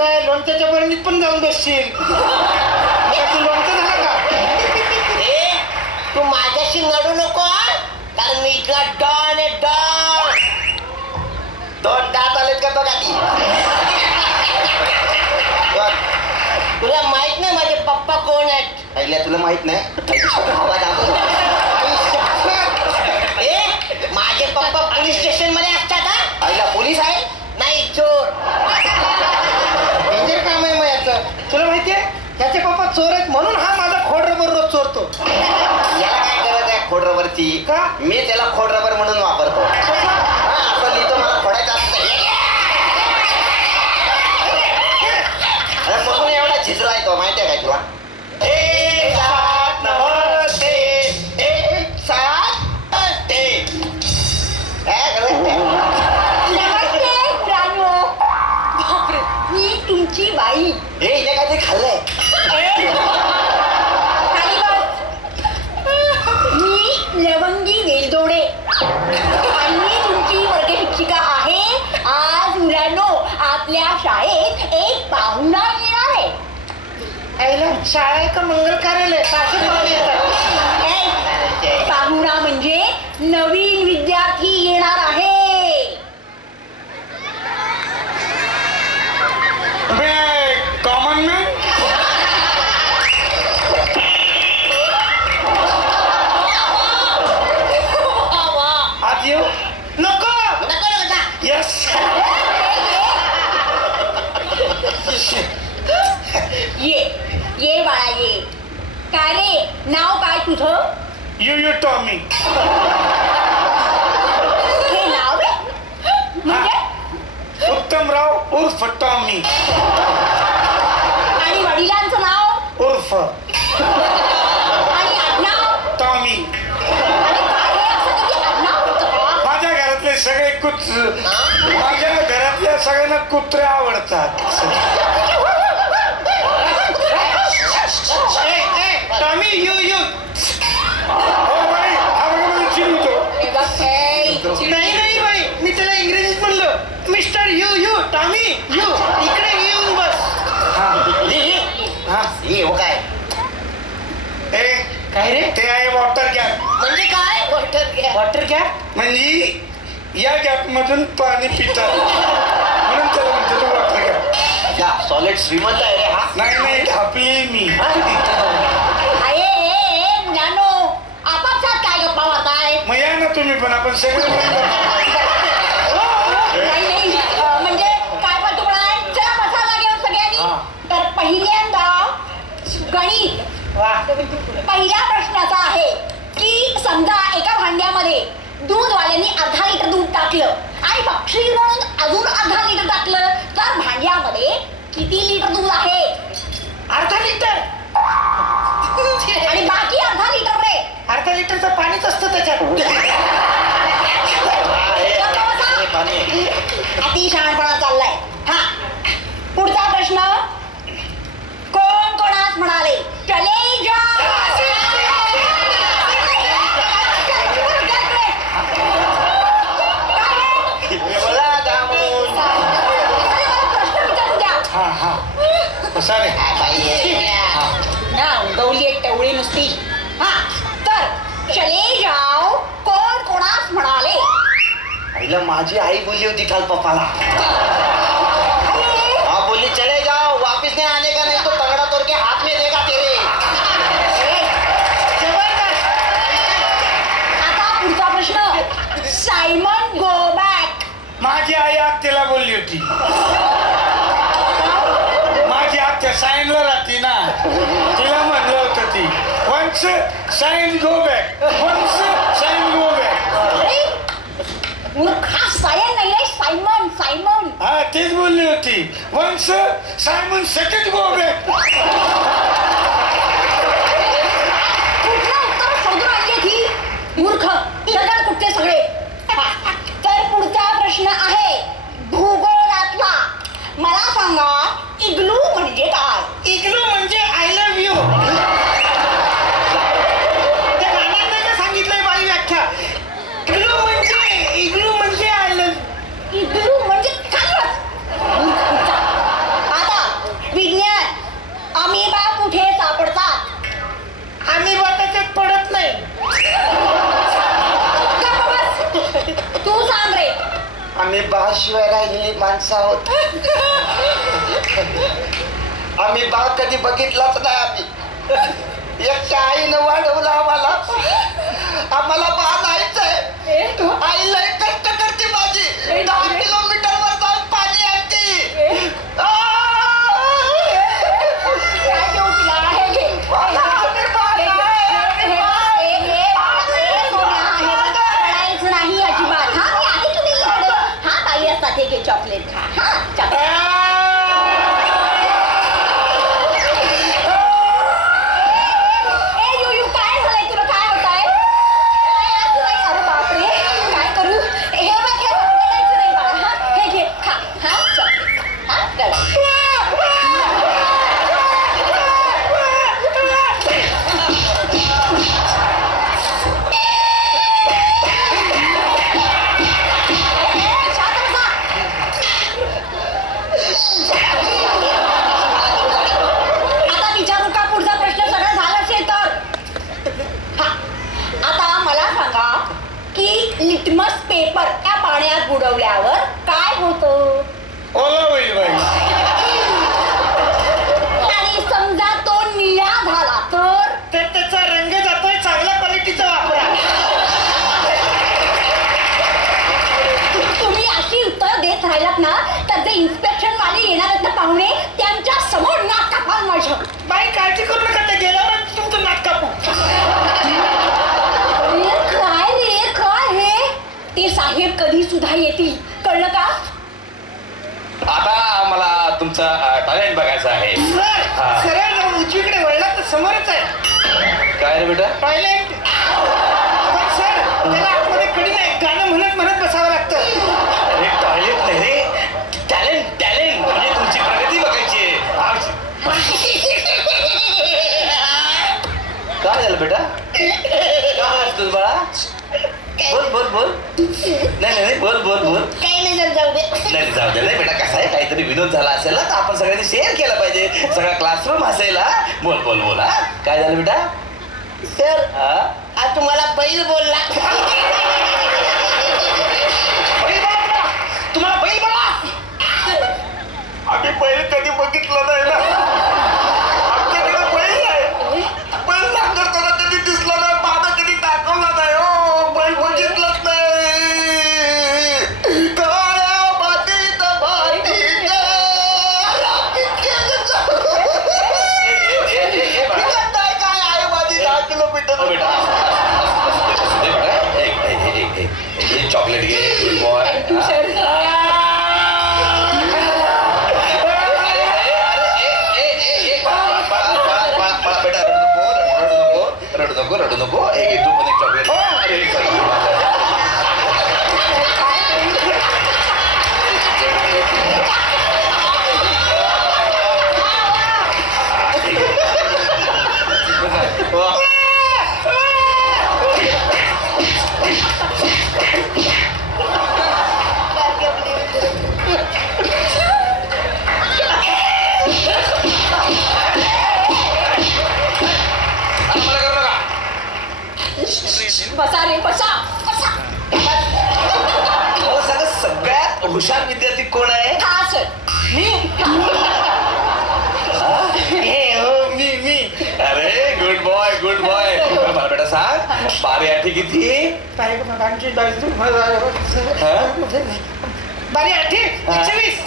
काय लोणच्याच्या बरणीत पण जाऊन बसशील तू लोणचं झालं का ए तू माझ्याशी नडू नको हा? कारण मी इथला डॉन आहे डॉन दोन दात आलेत का बघा ती बघ. तुला माहीत नाही माझे पप्पा कोण आहेत पहिल्या तुला माहीत नाही आवाज आवाज. आई शपथ. ए माझे पप्पा पोलीस स्टेशनमध्ये असतात हा पहिला पोलीस आहे नाही चोर डेंजर काम आहे मग याचं तुला माहितीये चोर आहेत म्हणून हा माझा खोड रबर रोज चोरतो. याला काय गरज आहे खोड रबरची का? मी त्याला खोड रबर म्हणून वापरतो. का मंगल कार्यालय पाहुणे म्हणजे नवीन विद्यार्थी येणार आहे. कॉमन मॅन आत येऊ? नको! नको नको ये ये बाळा ये. काय रे? नाव काय तुझं? यू यू टॉमी हे नाव म्हणजे? उत्तमराव उर्फ टॉमी. आणि वडिलांचं नाव? उर्फ. आणि आडनाव? टॉमी. अरे काय असं कधी आडनाव होतं का? माझ्या घरातले सगळे कुत्र माझ्या घरातल्या सगळ्यांना कुत्रे आवडतात. ए, टॉमी यू यू हो बाई हा बघा मला चिडवतो हे बघ, हे, नाही नाही बाई मी त्याला इंग्रजीत म्हणलं mister you you Tommy you इकडे येऊन बस ही, ही. हा ही, हो काय ए काय रे ते आहे वॉटर गॅप म्हणजे काय वॉटर घ्या वॉटर गॅप म्हणजे या गॅप मधून पाणी पितात म्हणून त्याला म्हणतो तो वॉटर गॅप या सॉलिड श्रीमंत आहे रे हा नाही नाही ढापली मी आहे, ए, ए, मुलांनो, आपापसात काय गप्पा मारताय मग या ना तुम्ही पण आपण सगळे नाही नाही. अं, म्हणजे काय पण तुम्हाला चला मसाला घेऊन सगळ्यांनी. हा. तर पहिल्यांदा गणित पहिल्या प्रश्नाचा आहे की समजा एका भांड्यामध्ये दूधवाल्यांनी अर्धा लिटर दूध टाकलं आणि बक्षीस म्हणून अजून अर्धा लिटर टाकलं तर भांड्यामध्ये किती लिटर दूध आहे? अर्धा लिटर? अर्धा लिटरचं पाणीच असतं त्याच्यात. अति शहाणपणा चाललाय. हा. पुढचा प्रश्न. कोण कोणास म्हणाले? चले आईला माझी आई बोलली होती काल पप्पाला. हाँ बोली चले जाओ वापिस नहीं आने का नहीं तो तगड़ा तोड़ के हाथ में देगा तेरे. आता पुढचा प्रश्न. सायमन गो बॅक माझी आई आत्याला बोलली होती. माझी आत्या सायनला राहते ना. तिला म्हणलं होतं ती once Sion go back once Sion go back मूर्खा Sion नाही रे सायमन सायमन हा तेच बोलली होती वन्स सायमन सेकंड गो कुठलं उत्तर शोधून आणली ती? मूर्ख दगड कुठले सगळे? तर पुढचा प्रश्न आहे भूगोलातला. मला सांगा इग्लू म्हणजे काय इग्लू म्हणजे आय लव्ह यू त्या गाण्यात नाही का सांगितलंय बाई व्याख्या इग्लू म्हणजे इग्लू म्हणजे आय लव्ह इग्लू म्हणजे काय आता आम्ही बाशिवाय राहिलेली माणसं आहोत. आम्ही बा कधी बघितलाच नाही आम्ही. एकट्या आईनं वाढवलं आम्हाला. आम्हाला बा सुद्धा येतील. कळलं का? आता मला तुमचा टॅलेंट बघायचं आहे. सर हा. सरळ जाऊन उजवीकडे वळला तर समोरच आहे. काय रे बेटा? टॉयलेट पण सर त्याला आतमध्ये कडी नाही गाणं म्हणत म्हणत बसावं लागतं. अरे टॉयलेट नाही रे. टॅलेंट टॅलेंट म्हणजे तुमची प्रगती बघायची आहे. काय झालं बेटा? काय वाटतं बाळा? बोल बोल बोल. नाही नाही बोल बोल बोल. काही नाही जाऊ दे. नाही जाऊ दे नाही बेटा कसा आहे? काहीतरी विनोद झाला असेल ना तर आपण सगळ्यांनी शेअर केला पाहिजे. सगळा क्लासरूम असेल हा? बोल बोल बोल हा? काय झालं बेटा? सर हा? आज तुम्हाला बैल बोलला. हो ए, चॉकलेट घे गुड बॉय रडू नको रडू नको एक तू पण एक चॉकलेट बसा रे बसा बसा मला सांगा सगळ्यात हुशार विद्यार्थी कोण आहे? हा सर. हे हो मी मी. अरे गुड बॉय गुड बॉय मला बेटा सांग. बारी आठी किती? हा? बारी आठी एकशे वीस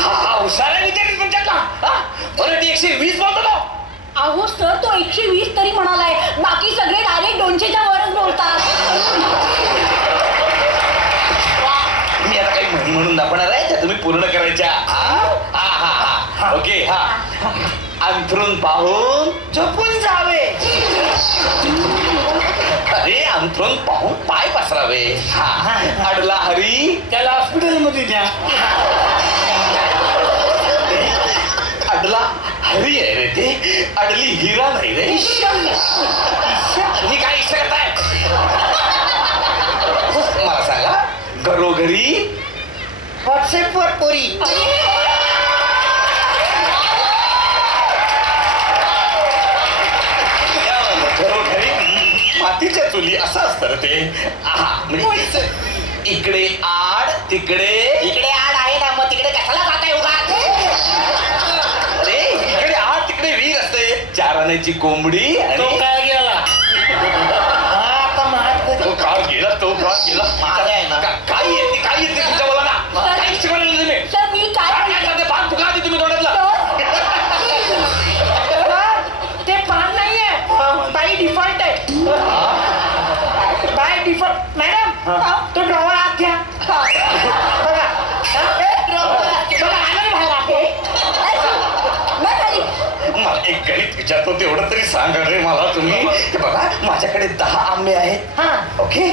हा हुशार आहे विद्यार्थी तुमच्यातला. हा? बरं ती एकशे वीस बोलतो तो. अहो सर तो एकशे वीस तरी म्हणालाय. बाकी सगळे डायरेक्ट दोनशेच्या वरच बोलतात. मी आता काही म्हणी म्हणून दाखवणार आहे त्या तुम्ही पूर्ण करायच्या. हा? हा हा हा. ओके हा. अंथरून पाहून झोपून जावे. अरे अंथरून पाहून पाय पसरावे. हा. अडला हरी त्याला हॉस्पिटलमध्ये द्या. अडला हरी आहे रे ते अडली हिरा नाही रे. तुम्ही काय इच्छा करताय? मला सांगा घरोघरी व्हॉट्सअपवर पोरी. घरोघरी मातीच्या चुली असं असतं रे ते. आहा म्हणजे इकडे आड तिकडे आण्याची कोंबडी आणि काय गेला. तो काळ गेला तो काळ गेला. माझा आहे ना. का- काय येते काय येते तुमच्या मला ना काय शिकवलं नाही तुम्ही? सर मी काय काय काय करते? पान फुका आधी तुम्ही तोंडातला. ते पान नाहीये. डिफॉल्ट आहे. बाय डिफॉल्ट मॅडम तो ड्रॉवर आत घ्या. एक गणित विचारतो तेवढं तरी सांगा रे मला तुम्ही. हे. बघा माझ्याकडे दहा आंबे आहेत. हा. ओके?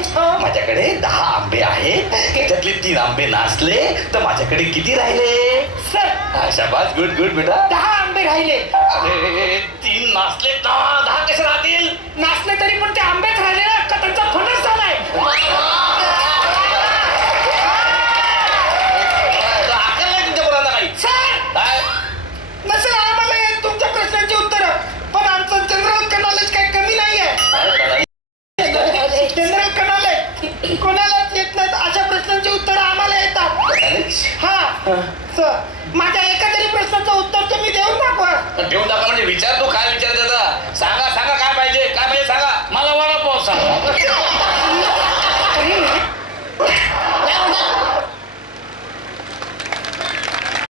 माझ्याकडे दहा आंबे आहेत. त्याच्यातले तीन आंबे नाचले तर माझ्याकडे किती राहिले? सर. हा, शाबास. गुड गुड बेटा. दहा आंबे राहिले. अरे तीन नाचले दहा दहा कसे राहतील? नाचले तरी पण ते आंबेच राहिले ना का त्यांचा फणस झालाय? कोणालाच येत नाहीत? अशा प्रश्नांची उत्तर आम्हाला येतात. हा. सर माझ्या एका तरी प्रश्नाचं उत्तर तुम्ही देऊन दाखवा. ठेवून दाखवा म्हणजे विचारतो